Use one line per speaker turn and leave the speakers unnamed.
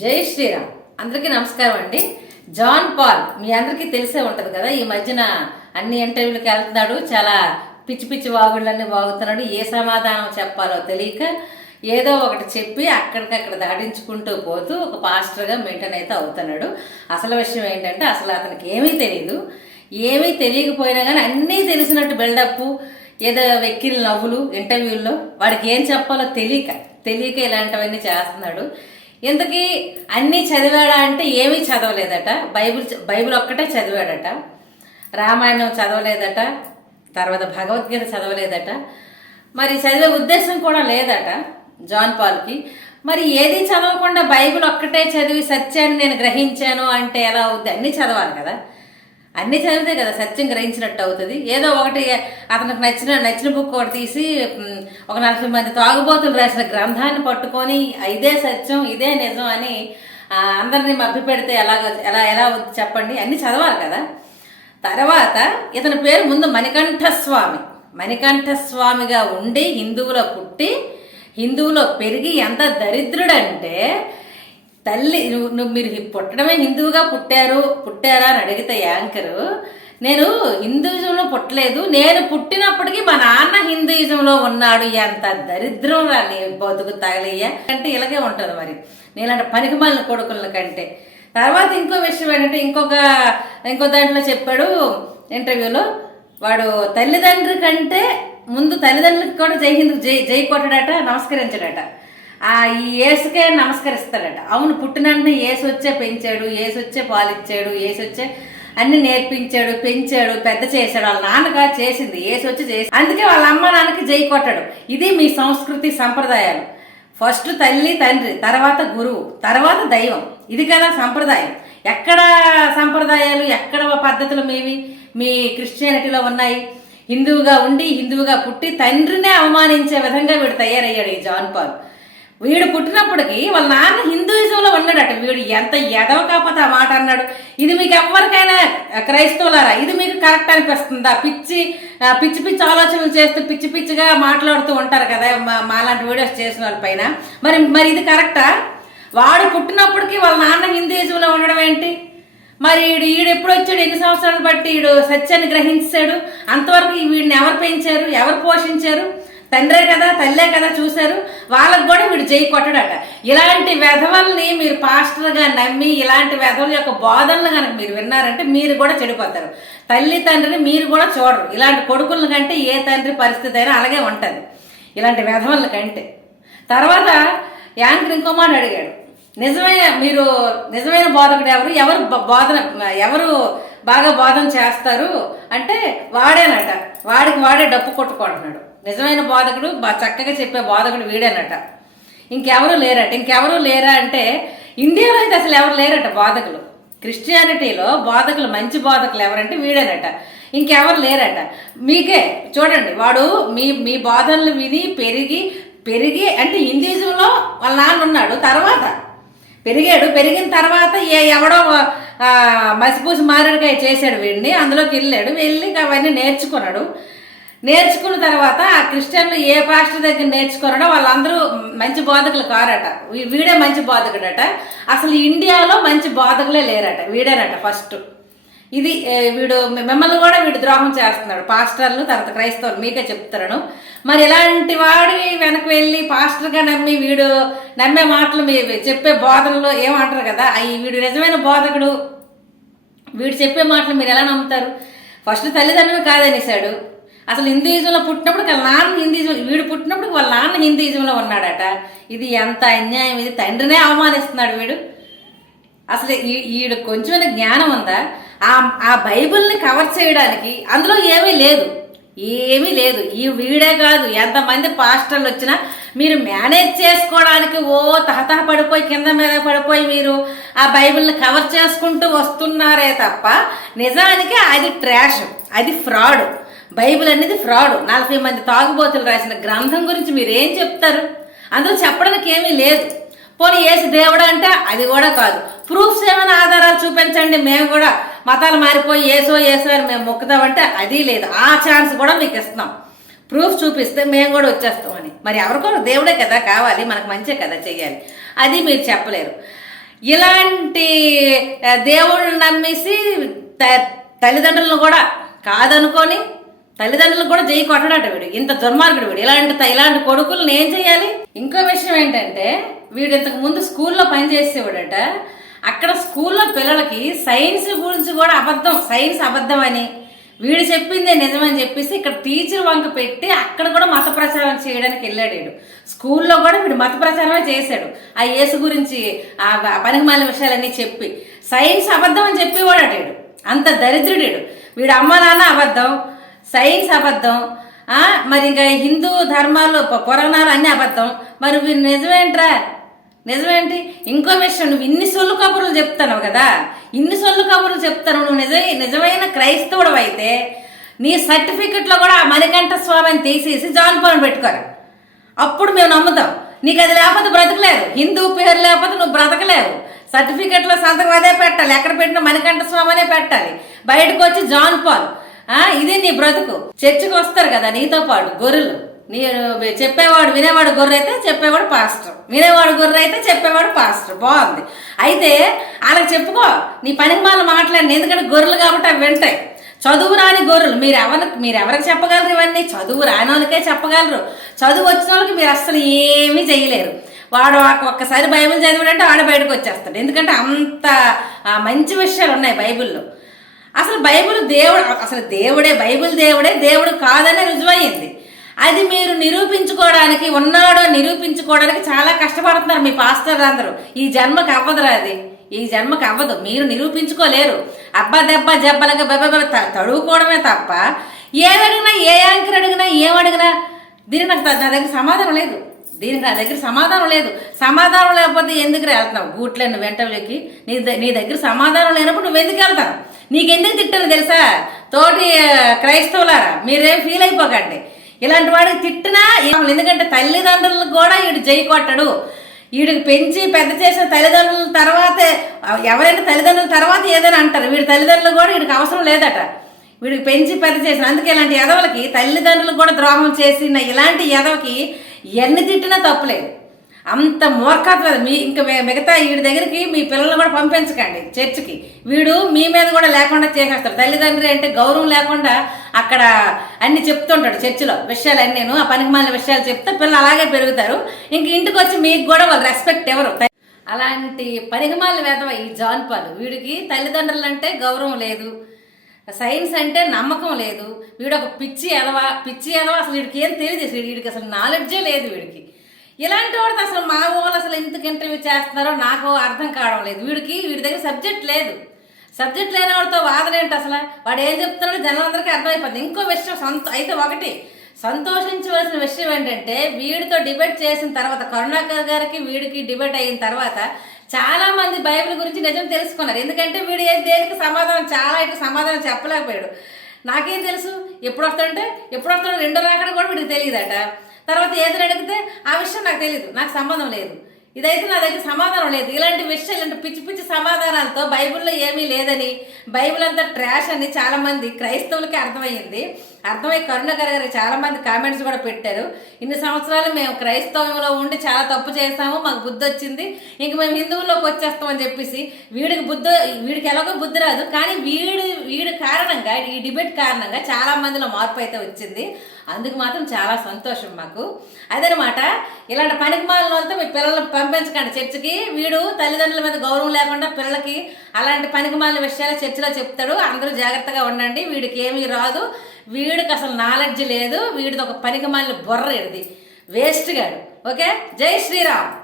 జై శ్రీరామ్. అందరికీ నమస్కారం అండి. జాన్ పాల్ మీ అందరికీ తెలిసే ఉంటుంది కదా ఈ మధ్యన అన్ని ఇంటర్వ్యూలకు వెళ్తున్నాడు చాలా పిచ్చి పిచ్చి వాగుళ్ళన్నీ వాగుతున్నాడు ఏ సమాధానం చెప్పాలో తెలియక ఏదో ఒకటి చెప్పి అక్కడికక్కడ దాటించుకుంటూ పోతూ ఒక పాస్టర్గా మెయింటైన్ అయితే అవుతున్నాడు. అసలు విషయం ఏంటంటే అసలు అతనికి ఏమీ తెలియదు ఏమీ తెలియకపోయినా కానీ అన్నీ తెలిసినట్టు బిల్డప్ ఏదో వెక్కిల నవ్వులు ఇంటర్వ్యూల్లో వాడికి ఏం చెప్పాలో తెలియక తెలియక ఇలాంటివన్నీ చేస్తున్నాడు. ఇంతకీ అన్నీ చదివాడా అంటే ఏమీ చదవలేదట. బైబిల్ బైబిల్ ఒక్కటే చదివాడట. రామాయణం చదవలేదట. తర్వాత భగవద్గీత చదవలేదట. మరి చదివే ఉద్దేశం కూడా లేదట జాన్ పాల్కి. మరి ఏది చదవకుండా బైబిల్ ఒక్కటే చదివి సత్యాన్ని నేను గ్రహించాను అంటే ఎలా అవుద్ది? అన్నీ చదవాలి కదా. అన్ని చదివితే కదా సత్యం గ్రహించినట్టు అవుతుంది. ఏదో ఒకటి అతనికి నచ్చిన నచ్చిన బుక్ ఒకటి తీసి ఒక నలభై మంది తాగుబోతులు రాసిన గ్రంథాన్ని పట్టుకొని ఇదే సత్యం ఇదే నిజం అని అందరినీ మభ్య పెడితే ఎలాగ ఎలా ఎలా చెప్పండి అన్ని చదవాలి కదా. తర్వాత ఇతని పేరు ముందు మణికంఠస్వామి. మణికంఠస్వామిగా ఉండి హిందువులో పుట్టి హిందువులో పెరిగి ఎంత దరిద్రుడంటే తల్లి నువ్వు నువ్వు మీరు పుట్టడమే హిందువుగా పుట్టారు పుట్టారా అని అడిగితే యాంకరు నేను హిందూయిజంలో పుట్టలేదు నేను పుట్టినప్పటికీ మా నాన్న హిందూయిజంలో ఉన్నాడు ఎంత దరిద్రం రా నీ బతుకు తగలయ్యా అంటే ఇలాగే ఉంటుంది మరి. నీలాంటి పనికిమాలిన కొడుకుల కంటే. తర్వాత ఇంకో విషయం ఏంటంటే ఇంకొక ఇంకో దాంట్లో చెప్పాడు ఇంటర్వ్యూలో వాడు తల్లిదండ్రి కంటే ముందు తల్లిదండ్రులకు కూడా జై హిందూ జై జై కొట్టడట నమస్కరించడట. ఆ ఈ ఏసుకే నమస్కరిస్తాడట. అవును పుట్టినంటే ఏసు వచ్చే పెంచాడు ఏసు వచ్చే పాలిచ్చాడు ఏసు వచ్చే అన్ని నేర్పించాడు పెంచాడు పెద్ద చేశాడు. వాళ్ళ నాన్నగా చేసింది ఏసు వచ్చి చేసి అందుకే వాళ్ళ అమ్మ నాన్నకి జై కొట్టాడు. ఇది మీ సంస్కృతి సంప్రదాయాలు. ఫస్ట్ తల్లి తండ్రి తర్వాత గురువు తర్వాత దైవం. ఇది కదా సంప్రదాయం. ఎక్కడ సంప్రదాయాలు ఎక్కడ పద్ధతులు మీవి? మీ క్రిస్టియానిటీలో ఉన్నాయి. హిందువుగా ఉండి హిందువుగా పుట్టి తండ్రినే అవమానించే విధంగా వీడు తయారయ్యాడు ఈ జాన్ పాల్. వీడు పుట్టినప్పటికి వాళ్ళ నాన్న హిందూయిజంలో ఉన్నాడట వీడు ఎంత ఎదవ కాకపోతే ఆ మాట అన్నాడు. ఇది మీకు ఎవరికైనా క్రైస్తవులారా? ఇది మీకు కరెక్ట్ అనిపిస్తుందా? పిచ్చి పిచ్చి పిచ్చి ఆలోచనలు చేస్తూ పిచ్చి పిచ్చిగా మాట్లాడుతూ ఉంటారు కదా మా- మాలాంటి వీడియోస్ చేసిన వాళ్ళ పైన. మరి మరి ఇది కరెక్టా? వాడు పుట్టినప్పటికి వాళ్ళ నాన్న హిందూయిజంలో ఉండడం ఏంటి? మరి ఈడు ఈడు ఎప్పుడు వచ్చాడు? ఎన్ని సంవత్సరాలు బట్టి ఈడు సత్యాన్ని గ్రహించాడు? అంతవరకు వీడిని ఎవరు పెంచారు? ఎవరు పోషించారు? తండ్రే కదా తల్లే కదా చూశారు. వాళ్ళకు కూడా వీడు జై కొట్టడట. ఇలాంటి వెధవల్ని మీరు పాస్టర్గా నమ్మి ఇలాంటి వెధవల యొక్క బోధనలు కనుక మీరు విన్నారంటే మీరు కూడా చెడిపోతారు. తల్లి తండ్రిని మీరు కూడా చూడరు. ఇలాంటి కొడుకులను కంటే ఏ తండ్రి పరిస్థితి అయినా అలాగే ఉంటుంది. ఇలాంటి వెధవల కంటే. తర్వాత యాంకర్ ఇంకో మాట అడిగాడు. నిజమైన మీరు నిజమైన బోధకుడు ఎవరు? ఎవరు బోధన ఎవరు బాగా బోధన చేస్తారు? అంటే వాడేనట. వాడికి వాడే డప్పు కొట్టుకుంటున్నాడు. నిజమైన బోధకుడు చక్కగా చెప్పే బోధకుడు వీడేనట. ఇంకెవరూ లేరట. ఇంకెవరూ లేరా అంటే ఇండియాలో అయితే అసలు ఎవరు లేరట బోధకులు. క్రిస్టియానిటీలో బోధకులు మంచి బోధకులు ఎవరంటే వీడేనట. ఇంకెవరు లేరట. మీకే చూడండి వాడు మీ మీ బోధనలు విని పెరిగి పెరిగి అంటే హిందూయిజంలో వాళ్ళ నాన్న ఉన్నాడు తర్వాత పెరిగాడు. పెరిగిన తర్వాత ఏ ఎవడో మసిపూసి మారడికాయ చేశాడు వీడిని. అందులోకి వెళ్ళాడు. వెళ్ళి అవన్నీ నేర్చుకున్నాడు. నేర్చుకున్న తర్వాత ఆ క్రిస్టియన్లు ఏ పాస్టర్ దగ్గర నేర్చుకోరడో వాళ్ళందరూ మంచి బోధకులు కారట. వీడే మంచి బోధకుడట. అసలు ఇండియాలో మంచి బోధకులే లేరట. వీడేనట ఫస్ట్. ఇది వీడు మిమ్మల్ని కూడా వీడు ద్రోహం చేస్తున్నాడు. పాస్టర్లు తర్వాత క్రైస్తవులు మీకే చెప్తున్నాను. మరి ఇలాంటి వాడి వెనక్కి వెళ్ళి పాస్టర్గా నమ్మి వీడు నమ్మే మాటలు మీ చెప్పే బోధనలు ఏమంటారు కదా? అవి వీడు నిజమైన బోధకుడు. వీడు చెప్పే మాటలు మీరు ఎలా నమ్ముతారు? ఫస్ట్ తల్లిదండ్రులు కాదనేసాడు అసలు హిందూయిజంలో పుట్టినప్పుడు వాళ్ళ నాన్న హిందూయిజం వీడు పుట్టినప్పుడు వాళ్ళ నాన్న హిందూయిజంలో ఉన్నాడట. ఇది ఎంత అన్యాయం ఇది తండ్రినే అవమానిస్తున్నాడు వీడు. అసలు ఈ- కొంచెమైన జ్ఞానం ఉందా? ఆ ఆ బైబిల్ని కవర్ చేయడానికి అందులో ఏమీ లేదు. ఏమీ లేదు. ఈ వీడే కాదు. ఎంతమంది పాస్టర్లు వచ్చినా మీరు మేనేజ్ చేసుకోవడానికి ఓ తహతహ పడిపోయి కింద మీద పడిపోయి మీరు ఆ బైబిల్ని కవర్ చేసుకుంటూ వస్తున్నారే తప్ప నిజానికి అది ట్రాష్ అది ఫ్రాడ్. బైబిల్ అనేది ఫ్రాడ్. నలభై మంది తాగుబోతులు రాసిన గ్రంథం గురించి మీరు ఏం చెప్తారు? అందులో చెప్పడానికి ఏమీ లేదు. పోనీ ఏసు దేవుడు అంటే అది కూడా కాదు. ప్రూఫ్స్ ఏమైనా ఆధారాలు చూపించండి. మేము కూడా మతాలు మారిపోయి ఏసో ఏసో అని మేము మొక్కుతామంటే అది లేదు. ఆ ఛాన్స్ కూడా మీకు ఇస్తున్నాం. ప్రూఫ్ చూపిస్తే మేము కూడా వచ్చేస్తామని. మరి ఎవరికో దేవుడే కదా కావాలి. మనకు మంచే కదా చెయ్యాలి. అది మీరు చెప్పలేరు. ఇలాంటి ఆ, నమ్మేసి త- తల్లిదండ్రులను కూడా కాదనుకొని తల్లిదండ్రులకు కూడా జై కొట్టడాట వీడు. ఇంత దుర్మార్గుడు వీడు. ఇలాంటి ఇలాంటి కొడుకులు ఏం చేయాలి? ఇంకో విషయం ఏంటంటే వీడు ఇంతకు ముందు స్కూల్లో పనిచేసేవాడట. అక్కడ స్కూల్లో పిల్లలకి సైన్స్ గురించి కూడా అబద్ధం సైన్స్ అబద్ధం అని వీడు చెప్పిందే నిజమని చెప్పేసి ఇక్కడ టీచర్ వంక పెట్టి అక్కడ కూడా మత ప్రచారం చేయడానికి వెళ్ళాడు వీడు. స్కూల్లో కూడా వీడు మత ప్రచారమే చేశాడు. ఆ యేసు గురించి ఆ పనికిమాలిన విషయాలన్నీ చెప్పి సైన్స్ అబద్ధం అని చెప్పేవాడట వీడు. అంత దరిద్రుడు వీడు అమ్మ నాన్న అబద్ధం సైన్స్ అబద్ధం. మరి ఇంకా హిందూ ధర్మాలు పురాణాలు అన్ని అబద్ధం. మరి వీడు నిజమేంట్రా? నిజమేంటి? ఇంకో విషయం నువ్వు ఇన్ని సొల్లు కబుర్లు చెప్తాను కదా. ఇన్ని సొల్లు కబుర్లు చెప్తాను నువ్వు నిజ నిజమైన క్రైస్తవుడు అయితే నీ సర్టిఫికెట్లో కూడా ఆ మణికంఠ స్వామిని తీసేసి జాన్ పాన్ పెట్టుకోరు. అప్పుడు మేము నమ్ముతాం. నీకు అది లేకపోతే బ్రతకలేరు హిందూ పేరు లేకపోతే నువ్వు బ్రతకలేవు. సర్టిఫికెట్లో సంతకం అదే పెట్టాలి. ఎక్కడ పెట్టినా మణికంఠ స్వామి అనే పెట్టాలి. బయటకు వచ్చి జాన్ పాల్. ఇది నీ బ్రతుకు. చర్చికి వస్తారు కదా నీతో పాటు గొర్రెలు. నీ చెప్పేవాడు వినేవాడు గొర్రె అయితే చెప్పేవాడు పాస్టర్. వినేవాడు గొర్రె అయితే చెప్పేవాడు పాస్టర్. బాగుంది. అయితే వాళ్ళకి చెప్పుకో నీ పనికి మాల మాట్లాడి ఎందుకంటే గొర్రెలు కాబట్టి అవి వింటాయి. చదువు రాని గొర్రెలు మీరు ఎవరికి మీరు ఎవరికి చెప్పగలరు ఇవన్నీ? చదువు రాని వాళ్ళకే చెప్పగలరు. చదువు వచ్చిన వాళ్ళకి మీరు అస్సలు ఏమీ చేయలేరు. వాడు ఒక్క- ఒక్కసారి బైబిల్ చదివాడంటే వాడు బయటకు వచ్చేస్తాడు. ఎందుకంటే అంత మంచి విషయాలు ఉన్నాయి బైబిల్లో. అసలు బైబిల్ దేవుడు అసలు దేవుడే బైబిల్ దేవుడే దేవుడు కాదని రుజువయ్యింది. అది మీరు నిరూపించుకోవడానికి ఉన్నాడో నిరూపించుకోవడానికి చాలా కష్టపడుతున్నారు మీ పాస్టర్ అందరూ. ఈ జన్మకి అవ్వదురా అది. ఈ జన్మకి అవ్వదు. మీరు నిరూపించుకోలేరు. అబ్బా దెబ్బ జబ్బలగా బెబ్బ తడువుకోవడమే తప్ప ఏది అడిగినా ఏ యాంకర్ అడిగినా ఏమడిగినా దీనికి నాకు నా దగ్గర సమాధానం లేదు. దీనికి నా దగ్గర సమాధానం లేదు. సమాధానం లేకపోతే ఎందుకు వెళ్తున్నావు? గూట్లను వెంటలోకి నీ నీ దగ్గర సమాధానం లేనప్పుడు నువ్వు ఎందుకు వెళ్తావు? నీకెందుకు తిట్టాను తెలుసా? తోటి క్రైస్తవులారా మీరేం ఫీల్ అయిపోకండి. ఇలాంటి వాడికి తిట్టినా ఎందుకంటే తల్లిదండ్రులకు కూడా వీడు జై కొట్టడు. వీడికి పెంచి పెద్ద చేసిన తల్లిదండ్రుల తర్వాతే ఎవరైనా తల్లిదండ్రుల తర్వాత ఏదైనా అంటారు. వీడి తల్లిదండ్రులు కూడా వీడికి అవసరం లేదట. వీడికి పెంచి పెద్ద చేసిన అందుకే ఇలాంటి ఎదవలకి తల్లిదండ్రులకు కూడా ద్రోహం చేసిన ఇలాంటి ఎదవకి ఎన్ని తిట్టినా తప్పులేదు. అంత మూర్ఖత్వం మీ ఇంకా మిగతా వీడి దగ్గరికి మీ పిల్లల్ని కూడా పంపించకండి చర్చికి. వీడు మీ మీద కూడా లేకుండా చేసేస్తాడు. తల్లిదండ్రి అంటే గౌరవం లేకుండా అక్కడ అన్ని చెప్తుంటాడు చర్చిలో విషయాలు అన్నీ నేను ఆ పనికిమాలిన విషయాలు చెప్తే పిల్లలు అలాగే పెరుగుతారు. ఇంక ఇంటికి వచ్చి మీకు కూడా వాళ్ళు రెస్పెక్ట్ ఎవరు అలాంటి పరిగమాల వేదవ ఈ జాన్ పాలు. వీడికి తల్లిదండ్రులు అంటే గౌరవం లేదు. సైన్స్ అంటే నమ్మకం లేదు. వీడు ఒక పిచ్చి ఎదవ పిచ్చి ఎదవ అసలు వీడికి ఏం తెలియదు. వీడికి అసలు నాలెడ్జే లేదు వీడికి. ఇలాంటి వాడికి అసలు మా వాళ్ళు అసలు ఎందుకు ఇంటర్వ్యూ చేస్తున్నారో నాకు అర్థం కావడం లేదు. వీడికి వీడి దగ్గర సబ్జెక్ట్ లేదు. సబ్జెక్ట్ లేని వాడితో వాదన ఏంటి అసలు? వాడు ఏం చెప్తున్నాడో జనాలందరికీ అర్థమైపోతుంది ఇంకో విషయం సంతో అయితే ఒకటి సంతోషించవలసిన విషయం ఏంటంటే వీడితో డిబేట్ చేసిన తర్వాత కరుణాకర్ గారికి వీడికి డిబేట్ అయిన తర్వాత చాలా మంది బైబిల్ గురించి నిజం తెలుసుకున్నారు. ఎందుకంటే వీడు ఏ దేనికి సమాధానం చాలా ఇటు సమాధానం చెప్పలేకపోయాడు. నాకేం తెలుసు? ఎప్పుడు వస్తాడంటే ఎప్పుడు వస్తాడో రెండో రాకడ కూడా వీడికి తెలియదట. తర్వాత ఏదని అడిగితే ఆ విషయం నాకు తెలియదు నాకు సంబంధం లేదు. ఇదైతే నా దగ్గర సమాధానం లేదు. ఇలాంటి విషయాలు ఇలాంటి పిచ్చి పిచ్చి సమాధానాలతో బైబిల్లో ఏమీ లేదని బైబిల్ అంతా ట్రాష్ అని చాలామంది క్రైస్తవులకి అర్థమైంది అర్థమై కరుణాకర్ గారు చాలా మంది కామెంట్స్ కూడా పెట్టారు. ఇన్ని సంవత్సరాలు మేము క్రైస్తవంలో ఉండి చాలా తప్పు చేస్తాము మాకు బుద్ధి వచ్చింది. ఇంక మేము హిందువుల్లోకి వచ్చేస్తామని చెప్పేసి వీడికి బుద్ధి వీడికి ఎలాగో బుద్ధి రాదు. కానీ వీడి వీడి కారణంగా ఈ డిబేట్ కారణంగా చాలా మందిలో మార్పు అయితే వచ్చింది. అందుకు మాత్రం చాలా సంతోషం మాకు. అదనమాట ఇలాంటి పనికి వాళ్ళతో మీ పిల్లల్ని పంపించకండి చర్చికి. వీడు తల్లిదండ్రుల మీద గౌరవం లేకుండా పిల్లలకి అలాంటి పనికి మాలిన విషయాలు చర్చిలో చెప్తాడు. అందరూ జాగ్రత్తగా ఉండండి. వీడికి ఏమీ రాదు. వీడికి అసలు నాలెడ్జ్ లేదు వీడిది ఒక పనికి మళ్ళీ బుర్ర ఇది. వేస్ట్ గాడు. ఓకే? జై శ్రీరామ్.